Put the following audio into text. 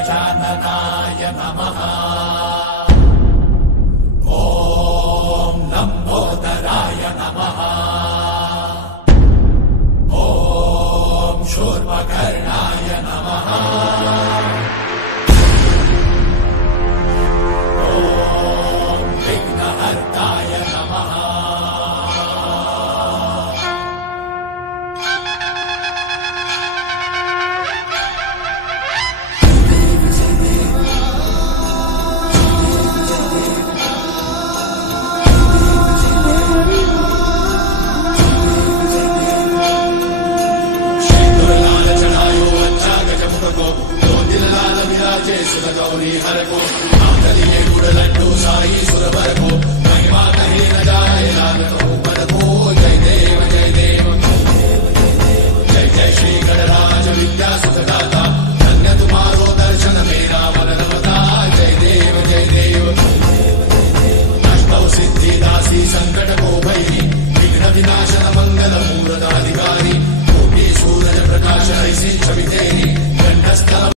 गजाननाय नमः। ॐ लम्बोदराय नमः। ॐ शूर्पकर्णाय नमः। ॐ विघ्नहर्ताय नमः। गौरी हर को आंगलिये गुड़ लड्डू साई सुरवर को महिमा कहे न जाए लाल पर को। जय देव जय देव जय जय श्री गणराज विद्या सुखदाता। धन्य तुम्हारो दर्शन मेरा मन रमता। जय देव जय देव अष्टौ सिद्धि दासी संकट को भैरी विघ्न विनाशन मंगल मूर्धाधिकारी। कोटि सूरज प्रकाश ऐसी छवि तेरी कंठस्थ